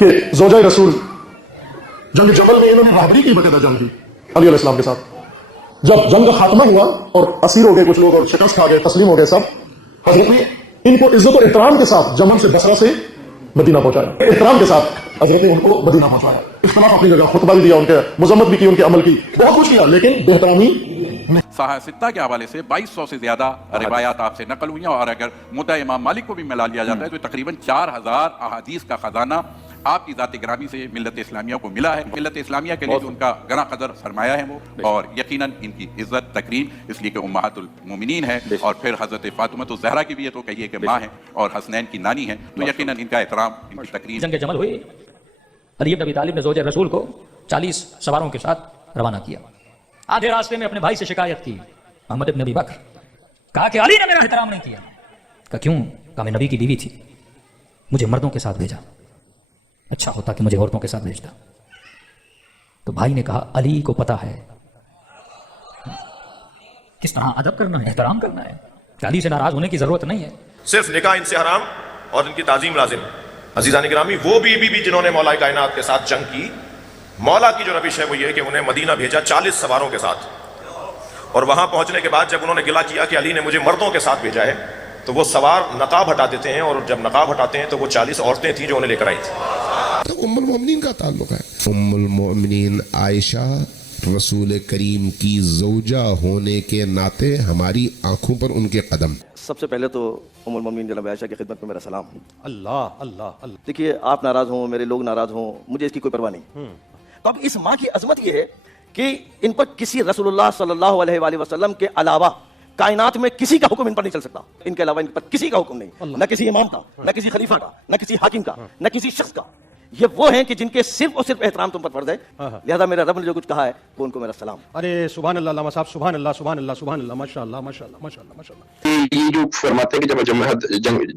کہ زوجہ رسول جنگ جمل میں انہوں نے راہبری کی، باقاعدہ جنگ کی علی علیہ السلام کے ساتھ۔ جب جنگ کا خاتمہ ہوا اور اسیر ہو گئے کچھ لوگ اور شکست کھا گئے، تسلیم ہو گئے سب، حضرت نے ان کو عزت و احترام کے ساتھ جمل سے بصرہ سے مدینہ پہنچایا، احترام کے ساتھ حضرت نے ان کو مدینہ پہنچایا۔ اختلاف اپنی جگہ، خطبہ بھی دیا ان کے، مذمت بھی کی ان کے عمل کی، بہت کچھ کیا، لیکن بے احترامی صحاح ستہ کے حوالے سے 2200 سے زیادہ روایات آپ سے نقل ہوئی ہیں، اور اگر مدعا امام مالک کو بھی ملا لیا جاتا ہے تو تقریباً 4000 احادیث کا خزانہ آپ کی ذات گرامی سے ملت اسلامیہ کو ملا ہے۔ ملت اسلامیہ کے لیے جو ان کا گراں قدر سرمایہ ہے وہ، اور یقیناً ان کی عزت تکریم اس لیے کہ امہات المومنین ہے، اور پھر حضرت فاطمہ الزہرا کی بھی ہے تو کہیے کہ ماں ہے، اور حسنین کی نانی ہے، تو یقیناً ان کا احترام، ان کی تکریم۔ جنگ جمل ہوئی، علی بن ابی طالب نے زوج رسول کو 40 سواروں کے ساتھ روانہ کیا۔ آدھے راستے میں اپنے بھائی سے شکایت کی، محمد ابن ابی بکر، کہا کہ علی نے میرا احترام نہیں کیا۔ کہا کیوں؟ کہا میں نبی کی بیوی تھی، مجھے مردوں کے ساتھ بھیجا، اچھا ہوتا کہ مجھے عورتوں کے ساتھ بھیجتا۔ تو بھائی نے کہا علی کو پتا ہے کس طرح ادب کرنا ہے، احترام کرنا ہے، کہ علی سے ناراض ہونے کی ضرورت نہیں ہے۔ صرف نکاح ان سے حرام اور ان کی تعظیم لازم۔ عزیزان گرامی، وہ بھی جنہوں نے مولا کائنات کے ساتھ جنگ کی، مولا کی جو روش ہے وہ یہ ہے کہ انہیں مدینہ بھیجا 40 سواروں کے ساتھ، اور وہاں پہنچنے کے بعد جب انہوں نے گلہ کیا کہ علی نے مجھے مردوں کے ساتھ بھیجا ہے، تو وہ سوار نقاب ہٹا دیتے ہیں، اور جب نقاب ہٹاتے ہیں تو وہ 40 عورتیں تھیں جو انہیں لے کر آئی تھیں۔ ام المومنین کا تعلق ہے۔ ام المومنین عائشہ رسول کریم کی زوجہ ہونے کے ناطے ہماری آنکھوں پر ان کے قدم۔ سب سے پہلے تو ام المومنین جناب عائشہ کی خدمت میں میرا سلام۔ اللہ اللہ اللہ۔ دیکھیے، آپ ناراض ہوں، میرے لوگ ناراض ہوں، مجھے اس کی کوئی پرواہ نہیں۔ تو اب اس ماں کی عظمت یہ ہے کہ ان پر کسی رسول اللہ صلی اللہ علیہ وآلہ وسلم کے علاوہ کائنات میں کسی کا حکم ان پر نہیں چل سکتا، ان کے علاوہ ان پر کسی کا حکم نہیں، نہ کسی امام کا، نہ کسی خلیفہ کا، نہ کسی حاکم کا، نہ کسی شخص کا۔ یہ وہ ہیں کہ جن کے صرف اور صرف احترام تم پر فرض ہے، لہذا میرا رب نے جو کچھ کہا ہے وہ ان کو میرا سلام۔ ارے سبحان اللہ علامہ صاحب، سبحان اللہ سبحان اللہ سبحان اللہ، ماشاء اللہ ماشاء اللہ ماشاء اللہ ماشاء اللہ۔ یہ جو فرماتے ہیں کہ جب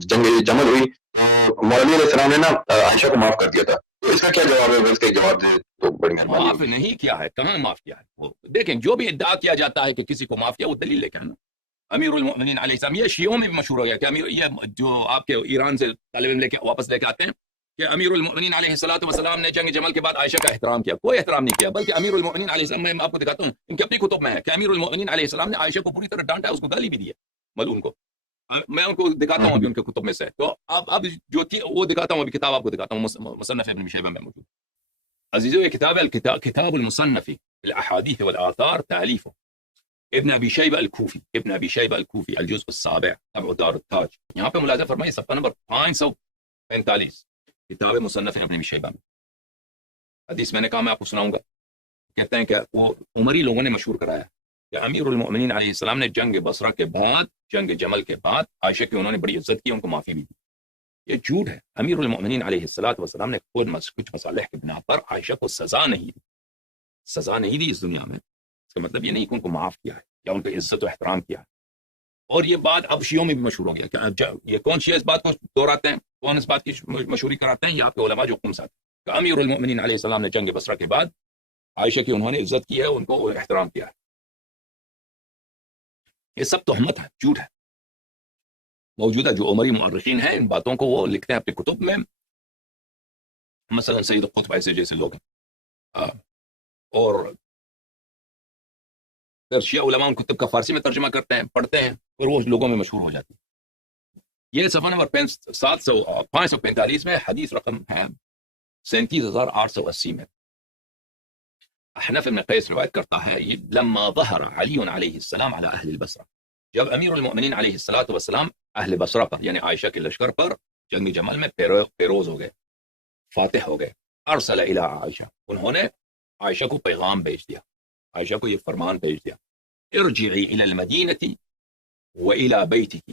جنگ جمل ہوئی تو مولوی علیہ السلام نے نا عائشہ کو معاف کر دیا تھا، تو اس کا کیا جواب ہے؟ اس کا جواب دے تو بڑی مہربانی۔ معاف نہیں کیا ہے، کہاں معاف کیا ہے؟ وہ دیکھیں، جو بھی ادعا کیا جاتا ہے کہ کسی کو معاف کیا، وہ دلیل لے کے آنا۔ امیر المؤمنین علیہ السلام، یہ شیعوں میں بھی مشہور ہو گیا کہ امیر، یہ جو آپ کے ایران سے طالب علم لے کے واپس لے کے آتے ہیں کہ امیر المؤمنین علیہ السلام نے جنگ جمل کے بعد عائشہ کا احترام کیا، کوئی احترام نہیں کیا، بلکہ امیر المؤمنین علیہ السلام، میں آپ کو دکھاتا ہوں، ان کی اپنی کتب میں ہے کہ امیر المؤمنین علیہ السلام نے عائشہ کو پوری طرح ڈانٹا ہے، اس کو گالی بھی دی ہے، ملعون کو۔ میں ان کو دکھاتا ہوں ابھی ان کے کتب میں سے، تو اب جو تھی وہ دکھاتا ہوں، ابھی کتاب آپ کو دکھاتا ہوں، مصنف ابن شیبہ میں موجود۔ عزیزو، یہ کتاب ہے کتاب المصنف الاحادیث والآثار، تالیف ابن ابی شیبہ الکوفی، ابن ابی شیبہ الکوفی، الجزء السابع، طبع دار التاج۔ یہاں پہ ملاحظہ فرمائیں، صفحہ نمبر 545، کتاب مصنف ابن ابی شیبہ میں حدیث میں نے کہا، میں آپ کو سناؤں گا۔ کہتے ہیں کہ وہ عمری لوگوں نے مشہور کرایا کہ امیر المؤمنین علیہ السلام نے جنگ بصرہ کے بعد، جنگ جمل کے بعد عائشہ کی انہوں نے بڑی عزت کی، ان کو معافی بھی دی۔ یہ جھوٹ ہے۔ امیر المؤمنین علیہ السلام نے خود کچھ مصالح کی بنا پر عائشہ کو سزا نہیں دی اس دنیا میں۔ اس کا مطلب یہ نہیں کہ ان کو معاف کیا ہے یا ان پہ عزت و احترام کیا ہے۔ اور یہ بات اب شیعوں میں بھی مشہور ہو گیا کہ یہ کون شیعہ اس بات کو دہراتے ہیں، کون اس بات کی مشہوری کراتے ہیں، یہ آپ کے علماء جو قم ساتھ کہ امیر المؤمنین علیہ السلام نے جنگ بصرہ کے بعد عائشہ کی انہوں نے عزت کی ہے، ان کو احترام کیا ہے۔ یہ سب تہمت ہے، جھوٹ ہے۔ موجودہ جو عمری مؤرخین ہیں ان باتوں کو وہ لکھتے ہیں اپنی کتب میں، مثلا سید قطب ایسے جیسے لوگ ہیں، اور پھر شیعہ علماء ان کتب کا فارسی میں ترجمہ کرتے ہیں، پڑھتے ہیں، اور وہ لوگوں میں مشہور ہو جاتی ہے۔ یہ صفحہ نمبر 545 میں حدیث رقم ہے 37880 میں احنف بن قیس روایت کرتا ہے، لما ظہر علی علیہ السلام علی اہل البصرہ، جب امیر المؤمنین علیہ السلام اہل بصرہ پر یعنی عائشہ کے لشکر پر جنگ جمل میں پیروز ہو گئے، فاتح ہو گئے، ارسل الی عائشہ، انہوں نے عائشہ کو پیغام بھیج دیا، عائشہ کو یہ فرمان بھیج دیا، ارجعی الی المدینہ والی بیتک،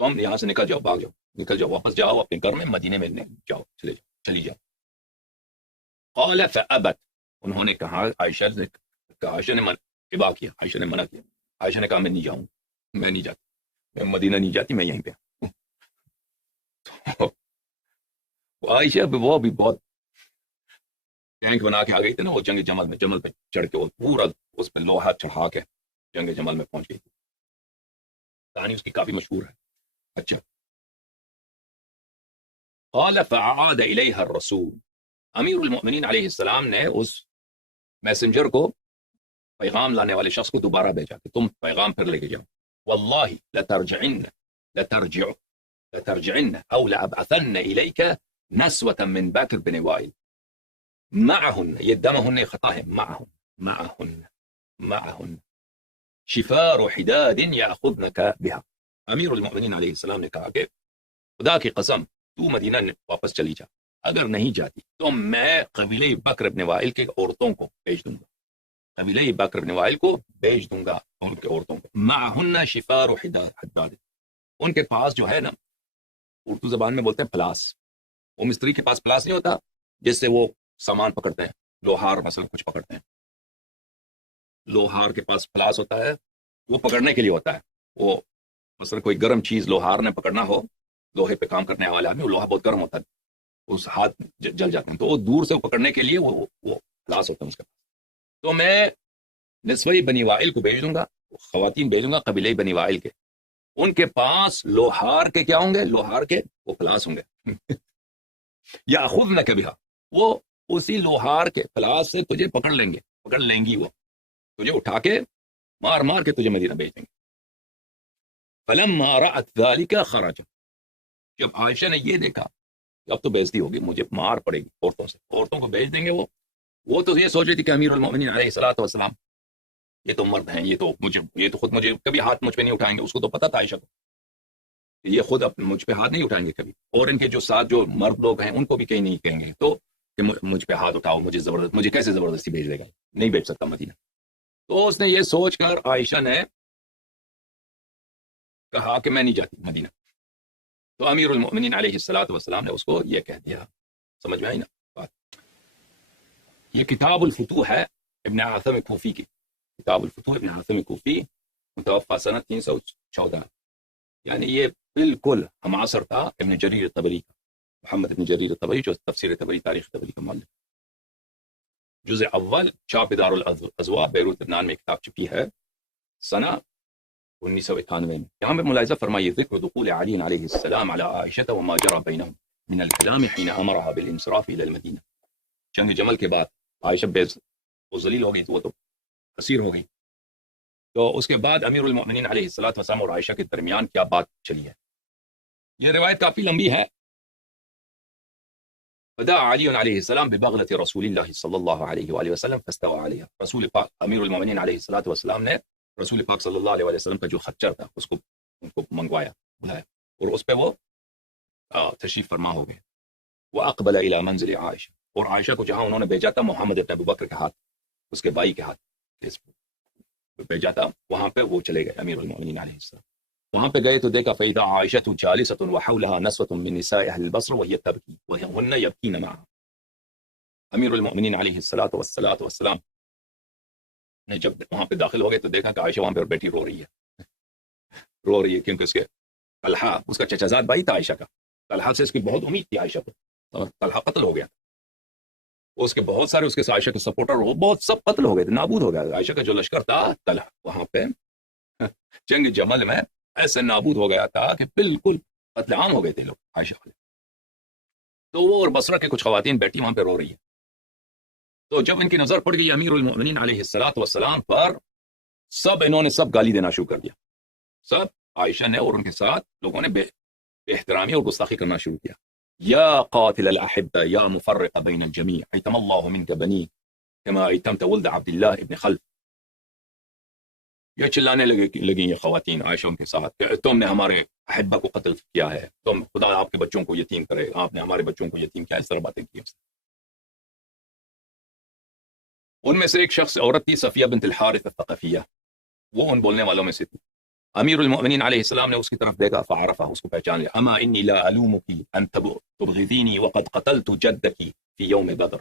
تم یہاں سے نکل جاؤ، بھاگ جاؤ، نکل جاؤ، واپس جاؤ اپنے گھر میں، مدینے میں جاؤ، چلی جاؤ۔ قال فابت، انہوں نے کہا، عائشہ نے ابا کیا، عائشہ نے منع کیا، عائشہ نے کہا میں نہیں جاؤں، میں نہیں جاتی، میں مدینہ نہیں جاتی، میں یہیں پہ ہوں۔ عائشہ وہ بھی بہت ٹینک بنا کے آ گئی تھی نا، وہ جنگ جمل پہ چڑھ کے وہ پورا اس پہ لوہا چڑھا کے جنگ جمل میں پہنچ گئی تھی۔ کہانی اس کی کافی مشہور ہے۔ اچھا، قال فعاد الیہ الرسول، امیر المؤمنین علیہ السلام نے اس میسنجر کو، پیغام لانے والے شخص کو دوبارہ بھیجا کہ تم پیغام پھر لے کے جاؤ. واللہ لترجعن او لابعثن الیک نسوة من بکر بن وائل معهن، یہ دمہن خطا ہے، معهن شفار حداد یاخذنک بها. امیر المؤمنین علیہ السلام نے کہا کہ خدا کی قسم تو مدینہ واپس چلی جا، اگر نہیں جاتی تو میں قبیلہ بکر بن وائل کے عورتوں کو بھیج دوں گا، قبیلہ بکر بن وائل کو بھیج دوں گا، ان کے عورتوں کو. معهن شفار حداد، ان کے پاس جو ہے نا، اردو زبان میں بولتے ہیں پلاس. وہ مستری کے پاس پلاس نہیں ہوتا جس سے وہ سامان پکڑتے ہیں، لوہار مثلا کچھ پکڑتے ہیں، لوہار کے پاس پلاس ہوتا ہے، وہ پکڑنے کے لیے ہوتا ہے. وہ مثلا کوئی گرم چیز لوہار نے پکڑنا ہو، لوہے پہ کام کرنے والے آدمی، وہ لوہا بہت گرم ہوتا ہے، اس ہاتھ جل جاتے ہیں، تو وہ دور سے پکڑنے کے لیے وہ پلاس ہوتا ہے اس کے پاس. تو میں نسوی بنی وائل کو بھیج دوں گا، خواتین بھیجوں گا قبیلہ بنی وائل کے، ان کے پاس لوہار کے کیا ہوں گے، لوہار کے وہ پلاس ہوں گے. یا خود نہ کبھی، وہ اسی لوہار کے پلاس سے تجھے پکڑ لیں گی، وہ تجھے اٹھا کے مار مار کے تجھے مدینہ بھیج دیں گے. فلما رأت ذلك خرج، جب عائشہ نے یہ دیکھا کہ اب تو بےزتی ہوگی، مجھے مار پڑے گی عورتوں سے، عورتوں کو بھیج دیں گے. وہ تو یہ سوچ رہی تھی کہ امیر المؤمنین علیہ الصلوۃ والسلام یہ تو مرد ہیں، یہ تو خود مجھے کبھی ہاتھ مجھ پہ نہیں اٹھائیں گے. اس کو تو پتا تھا عائشہ کو کہ یہ خود مجھ پہ ہاتھ نہیں اٹھائیں گے کبھی، اور ان کے جو ساتھ جو مرد لوگ ہیں ان کو بھی کہیں نہیں کہیں گے تو کہ مجھ پہ ہاتھ اٹھاؤ، مجھے کیسے زبردستی بھیج دے گا، نہیں بھیج سکتا مدینہ. تو اس نے یہ سوچ کر عائشہ نے کہا کہ میں نہیں جاتی مدینہ. تو امیر المؤمنین علیہ الصلوۃ والسلام نے اس کو یہ کہہ دیا. سمجھ میں آئی نا بات؟ یہ کتاب الفتوح ہے ابن عاصم کوفی کی، کتاب الفتوح ابن عاصم کوفی، متوفى سنہ 314، یعنی یہ بالکل ہمعصر تھا ابن جریر طبری کا، محمد ابن جریر طبری جو تفسیر طبری، تاریخ طبری کا مؤلف. جزء اول چاپ دار الازواء بیروت لبنان میں کتاب چھپی ہے سنہ 1991 میں. یہاں پہ ملاحظہ فرمائیے، ذکر دخول علی علیہ السلام علی عائشہ وما جرى بینہم من الکلام حین امرها بالانصراف الى المدینہ. جنگ جمل کے بعد عائشہ وہ ذلیل ہو گئی، تو وہ تو اسیر ہو گئی، تو اس کے بعد امیر المؤمنین علیہ الصلوۃ والسلام اور عائشہ کے درمیان کیا بات چلی ہے. یہ روایت کافی لمبی ہے. فدعا علی علیہ السلام ببغلۃ رسول اللہ صلی اللہ علیہ وآلہ وسلم فاستوى علیہا. رسول پاک امیر المؤمنین علیہ الصلوۃ والسلام نے رسول پاک صلی اللہ علیہ وآلہ وسلم کا جو خچر تھا اس کو ان کو منگوایا، بلایا، اور اس پہ وہ تشریف فرما ہو گئے. واقبل الی منزل عائشہ، اور عائشہ کو جہاں انہوں نے بھیجا تھا محمد بن ابو بکر کے ہاتھ، اس کے بھائی کے ہاتھ بھیجا تھا، وہاں پہ وہ چلے گئے امیر المؤمنین علیہ السلام. وہاں پہ گئے تو دیکھا فإذا عائشة جالسة وحولها نسوة من نساء أهل البصرة وهي تبكي وهن يبكين معها. امیر المؤمنین علیہ الصلوۃ والسلام نے جب وہاں پہ داخل ہو گئے تو دیکھا کہ عائشہ وہاں پہ بیٹھی رو رہی ہے، کیونکہ اس کے طلحہ اس کا چچا زاد بھائی تھا عائشہ کا، طلحہ سے اس کی بہت امید تھی عائشہ کو، اور طلحہ قتل ہو گیا، اس کے بہت سارے اس کے عائشہ کے سپورٹر وہ بہت سب قتل ہو گئے تھے، نابود ہو گیا. عائشہ کا جو لشکر تھا طلحہ وہاں پہ جنگ جمل میں ایسے نابود ہو گیا تھا کہ بالکل قتل عام ہو گئے تھے لوگ عائشہ والے. تو وہ اور بصرہ کے کچھ خواتین بیٹھی وہاں پہ رو رہی ہیں. تو جب ان کی نظر پڑ گئی امیر المؤمنین علیہ الصلوۃ والسلام پر، انہوں نے سب گالی دینا شروع کر دیا، سب عائشہ نے اور ان کے ساتھ لوگوں نے بے احترامی اور گستاخی کرنا شروع کیا. یا قاتل الاحبہ یا مفرق بین الجمیع ایتم اللہ منک بنی کما ایتمت ولد عبد اللہ ابن خلف. یہ چلانے لگیں یہ خواتین عائشہ کے ساتھ کہ تم نے ہمارے احبہ کو قتل کیا ہے، تم خدا آپ کے بچوں کو یتیم کرے، آپ نے ہمارے بچوں کو یتیم کیا، اس طرح باتیں کی. ان میں سے ایک شخص عورت تھی صفیہ بنت الحارث الثقفیہ، وہ ان بولنے والوں میں سے تھی. امیر المؤمنین علیہ السلام نے اس کی طرف دیکھا فعرفہ، اس کو پہچان لیا. اما انی لا الومک ان تبغضینی وقد قتلت جدک فی یوم بدر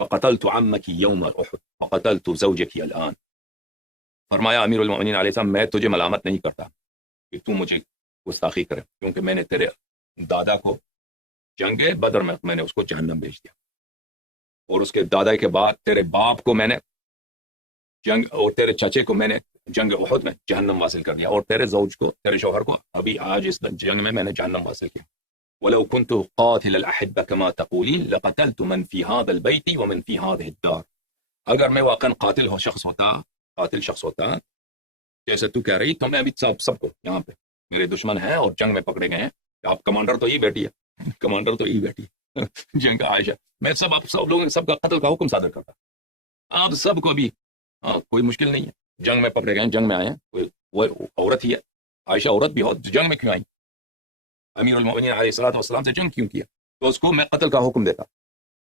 فقتلت عمک یوم احد فقتلت زوجک الان. فرمایا امیر المؤمنین علیہ السلام میں تجھے ملامت نہیں کرتا کہ تو مجھے گستاخی کرے، کیونکہ میں نے تیرے دادا کو جنگ بدر میں نے اس کو جہنم بھیج دیا، اور اس کے دادا کے بعد تیرے باپ کو میں نے جنگ، اور تیرے چچے کو میں نے جنگ احد میں جہنم حاصل کر دیا، اور تیرے زوج کو، تیرے شوہر کو ابھی آج اس جنگ میں نے جہنم حاصل کیا. ولو كنت قاتل الأحبة كما تقولين لقتلت من في هذا البيت ومن في هذه الدار. اگر میں واقعا قاتل شخص ہوتا جیسے تو کہہ رہی تو میں بھی سب کو یہاں پہ میرے دشمن ہیں اور جنگ میں پکڑے گئے ہیں. آپ کمانڈر تو یہی بیٹھی ہے جنگ عائشہ. میں آپ سب لوگوں سب کا قتل کا حکم صادر کرتا. آپ سب کو بھی کوئی مشکل نہیں ہے. جنگ میں پکڑے گئے ہیں, جنگ میں آئے ہیں, وہ عورت ہی ہے. عائشہ عورت بھی ہو, جنگ میں کیوں آئی؟ امیر المؤمنین علیہ الصلوۃ والسلام سے جنگ کیوں کیا؟ تو اس کو میں قتل کا حکم دیتا.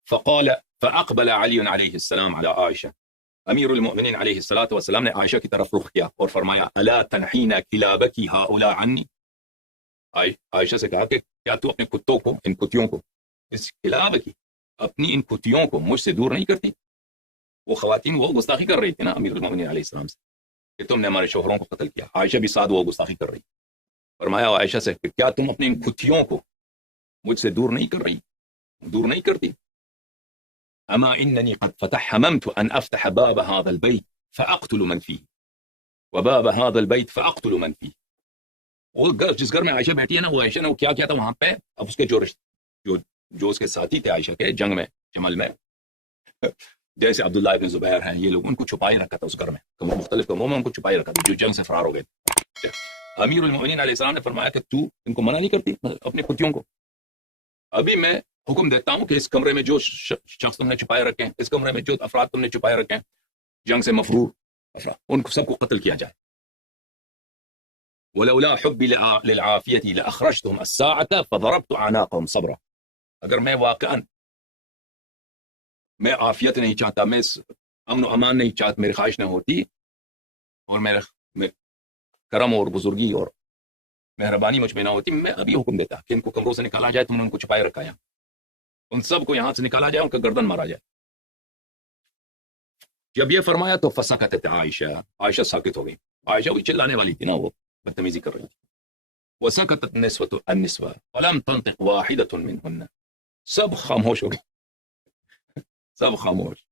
فاقبل علی علیہ السلام علی عائشہ. امیر المؤمنین علیہ الصلوۃ والسلام نے عائشہ کی طرف رخ کیا اور فرمایا الا تنحین کلابکی هؤلاء عنی. عائشہ سے کہا کہ کیا تو اپنے کتوں کو, ان کتیوں کو, اس کلاب کی اپنی ان کتیوں کو مجھ سے دور نہیں کرتی؟ وہ خواتین وہ گستاخی کر رہی تھی نا امیر المؤمنین علیہ السلام سے کہ تم نے ہمارے شوہروں کو قتل کیا. عائشہ بھی ساتھ وہ گستاخی کر رہی. فرمایا عائشہ سے کہ کیا تم اپنی ان کتیوں کو مجھ سے دور نہیں کر رہی, دور نہیں کرتی؟ اما اننی قد حممت ان افتح باب هذا البيت فاقتل من فيه وباب هذا البيت فاقتل من فيه. وہ جس گھر میں عائشہ بیٹھی ہے نا, وہ عائشہ نے کیا کیا تھا وہاں پہ. اب اس کے جو اس کے ساتھی تھے عائشہ کے جنگ میں جمل میں, جیسے عبداللہ ابن زبیر ہیں, یہ لوگ ان کو چھپائی رکھا تھا اس گھر میں, مختلف قوموں میں ان کو چھپائی رکھا تھا جو جنگ سے فرار ہو گئے تھے. امیر المؤمنین علیہ السلام نے فرمایا کہ تو ان کو منع نہیں کرتی اپنی کتیوں کو؟ ابھی میں حکم دیتا ہوں کہ اس کمرے میں جو شخص تم نے چھپائے رکھے ہیں, اس کمرے میں جو افراد تم نے چھپائے رکھے ہیں جنگ سے مفرور افراد, ان کو سب کو قتل کیا جائے. ولولا حبی للعافیت لاخرجتهم الساعة فضربت اعناقهم صبرا. اگر میں واقعا میں عافیت نہیں چاہتا, میں امن و امان نہیں چاہتا, میری خواہش نہ ہوتی اور میرے کرم اور بزرگی اور مہربانی مجھ میں نہ ہوتی, میں ابھی حکم دیتا کہ ان کو کمروں سے نکالا جائے. تم نے ان کو چھپائے رکھا ہے, ان سب کو یہاں سے نکالا جائے, ان کا گردن مارا جائے. جب یہ فرمایا تو فسکتت عائشہ ساکت ہو گئی. عائشہ وہی چلانے والی تھی نا, وہ بدتمیزی کر رہی تھی. وسکتت النسوة ولم تنطق واحدة منهن. سب خاموش ہو گئے, سب خاموش.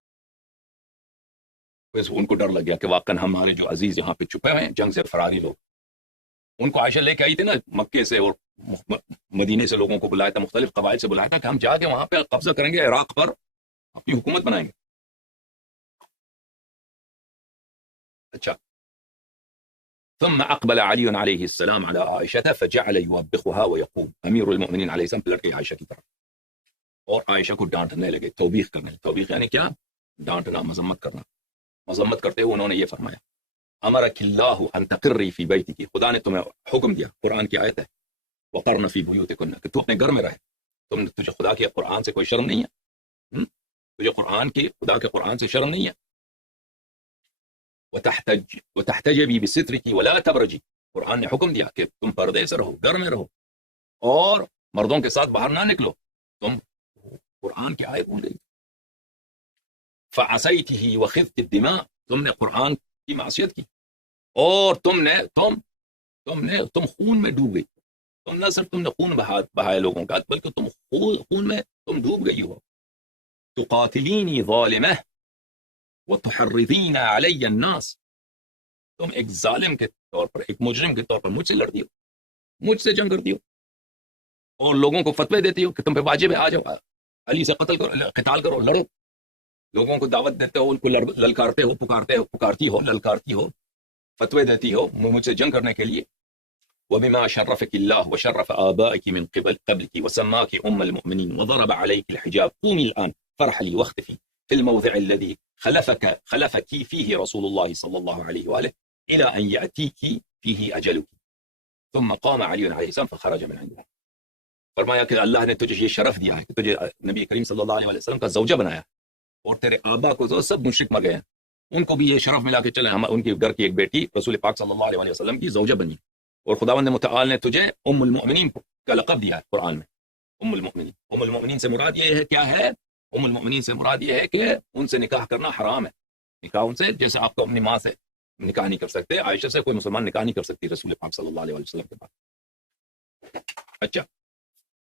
بس ان کو ڈر لگ گیا کہ واقعا ہمارے جو عزیز یہاں پہ چھپے ہوئے ہیں جنگ سے فراری لوگ. ان کو عائشہ لے کے آئی تھی نا مکے سے اور مدینے سے, لوگوں کو بلایا تھا, مختلف قبائل سے بلایا تھا کہ ہم جا کے وہاں پہ قبضہ کریں گے, عراق پر اپنی حکومت بنائیں گے. اچھا. ثم اقبل علی علیہ السلام علی عائشہ فجعل یوبخها ويقول. امیر المؤمنین علیہ السلام پلٹ کے عائشہ کی طرف اور عائشہ کو ڈانٹنے لگے, توبیخ کرنے. توبیخ یعنی کیا؟ ڈانٹنا, مذمت کرنا. مذمت کرتے ہوئے انہوں نے یہ فرمایا امرک اللہ ان تقری فی بیتک. خدا نے تمہیں حکم دیا, قرآن کی آیت ہے, وقرن فی بیوتکن, کہ تو اپنے گھر میں رہے. تجھے خدا کے قرآن سے کوئی شرم نہیں ہے؟ تجھے خدا کے قرآن سے شرم نہیں ہے؟ وتحتجبی بسترک ولا تبرجی. قرآن نے حکم دیا کہ تم پردے سے رہو, گھر میں رہو اور مردوں کے ساتھ باہر نہ نکلو. تم قرآن کی آیت بھول گئی. فعصیتہ وخذت الدماء. تم نے قرآن کی معصیت کی اور تم خون میں ڈوب گئی. تم نہ صرف تم نے خون بہایا لوگوں کا, بلکہ تم خون میں تم ڈوب گئی ہو. تقاتلینی ظالمہ وتحرضین علی الناس. تم ایک ظالم کے طور پر, ایک مجرم کے طور پر مجھ سے لڑتی ہو, مجھ سے جنگ کرتی ہو اور لوگوں کو فتوے دیتی ہو کہ تم پہ واجب ہے, آ جاؤ علی سے قتال کرو, لڑو. لوگوں کو دعوت دیتے ہو, ان کو للکارتے ہو, پکارتی ہو, للکارتی ہو, فتوے دیتی ہو مجھ سے جنگ کرنے کے لیے. وبما شرفك الله وشرف آبائك من قبلك وسماك أم المؤمنين وضرب عليك الحجاب قومي الآن فرحلي واختفي في الموضع الذي خلفك فيه رسول الله صلى الله عليه وآله إلى أن يأتيك فيه أجلك. ثم قام علي عليه السلام فخرج من عنده. فرمایا کہ اللہ نے تجھے یہ شرف دیا ہے کہ تجھے نبی کریم صلی اللہ علیہ وسلم کا زوجہ بنایا, اور تیرے آبا کو جو سب مشرک مر گئے ہیں ان کو بھی یہ شرف ملا کہ چلے ہم ان کے گھر کی ایک بیٹی رسول پاک صلی اللہ علیہ وسلم کی زوجہ بنی. اور خداوند متعال نے تجھے ام المؤمنین کا لقب دیا ہے قرآن میں. ام المؤمنین سے مراد یہ ہے, کیا ہے ام المؤمنین سے مراد یہ ہے کہ ان سے نکاح کرنا حرام ہے. نکاح ان سے, جیسے آپ کو اپنی ماں سے نکاح نہیں کر سکتے, عائشہ سے کوئی مسلمان نکاح نہیں کر سکتی رسول پاک صلی اللہ علیہ وسلم کے بعد. اچھا.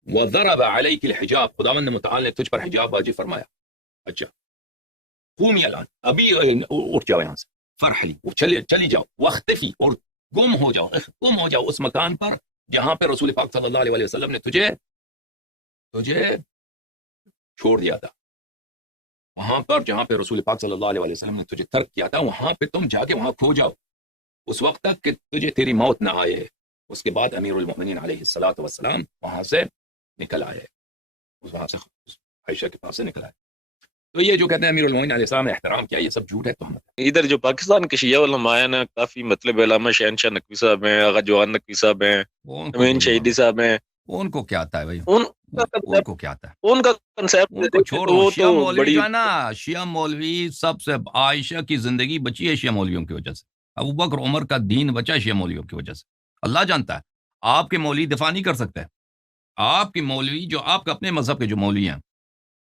وضرب علیک الحجاب. خداوند متعال نے تجھ پر حجاب واجب فرمایا. اچھا. قومی الان, ابھی اٹھ جاؤ یہاں سے, فرحلی, چلی جاؤ, واختفی, اور گم ہو جاؤ اس مکان پر جہاں پہ رسول پاک صلی اللہ علیہ وسلم نے تجھے تجھے چھوڑ دیا تھا، وہاں پر جہاں پہ رسول پاک صلی اللہ علیہ وسلم نے تجھے ترک کیا تھا، وہاں پہ تم جا کے وہاں کھو جاؤ اس وقت تک کہ تجھے تیری موت نہ آئے۔ اس کے بعد امیر المؤمنین علیہ الصلوۃ والسلام وہاں سے نکل آئے، وہاں سے عائشہ کے پاس سے نکل آئے۔ تو یہ جو کہتے ہیں امیر المؤمنین علیہ السلام نے احترام کیا، یہ سب جھوٹ ہے، تہمت ہے۔ ادھر جو پاکستان کے شیعہ علماء ہیں نا، کافی مطلب علامہ شہنشاہ نقوی صاحب ہیں، آغا جوان نقوی صاحب ہیں، امین شہیدی صاحب ہیں، ان کو کیا آتا ہے بھائی، ان ان کو کیا آتا ہے، ان کا کنسیپٹ ان کو چھوڑو۔ وہ شیعہ تو مولوی بڑی جو ہے نا، شیعہ مولوی سب سے، عائشہ کی زندگی بچی ہے شیعہ مولویوں کی وجہ سے، ابو بکر عمر کا دین بچا ہے شیعہ مولویوں کی وجہ سے۔ اللہ جانتا ہے آپ کے مولوی دفاع نہیں کر سکتے، آپ کے مولوی جو آپ کے اپنے مذہب کے جو مولوی ہیں،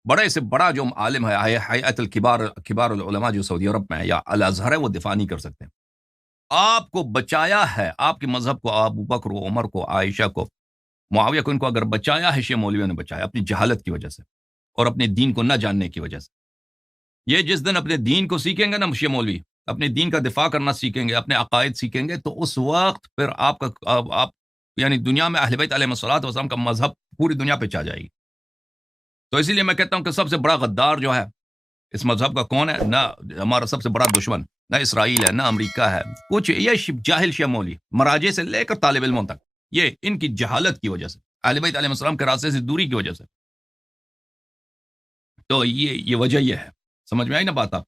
بڑے سے بڑا جو عالم ہے حیات کبار العلماء جو سعودی عرب میں ہے یا الازہر ہے، وہ دفاع نہیں کر سکتے۔ آپ کو بچایا ہے، آپ کے مذہب کو، ابو بکر و عمر کو، عائشہ کو، معاویہ کو، ان کو اگر بچایا ہے شیعہ مولویوں نے بچایا اپنی جہالت کی وجہ سے اور اپنے دین کو نہ جاننے کی وجہ سے۔ یہ جس دن اپنے دین کو سیکھیں گے نا شیعہ مولوی، اپنے دین کا دفاع کرنا سیکھیں گے، اپنے عقائد سیکھیں گے، تو اس وقت پھر آپ یعنی دنیا میں اہل بیت علیہ الصلوۃ والسلام کا مذہب پوری دنیا پہ چاہ جائے گی۔ تو اسی لیے میں کہتا ہوں کہ سب سے بڑا غدار جو ہے اس مذہب کا کون ہے؟ نہ ہمارا سب سے بڑا دشمن نہ اسرائیل ہے، نہ امریکہ ہے، کچھ یہ جاہل شیعہ مولوی، مراجع سے لے کر طالب علموں تک، یہ ان کی جہالت کی وجہ سے، اہل بیت علیہ السلام کے راستے سے دوری کی وجہ سے۔ تو یہ وجہ یہ ہے، سمجھ میں آئی نا بات آپ؟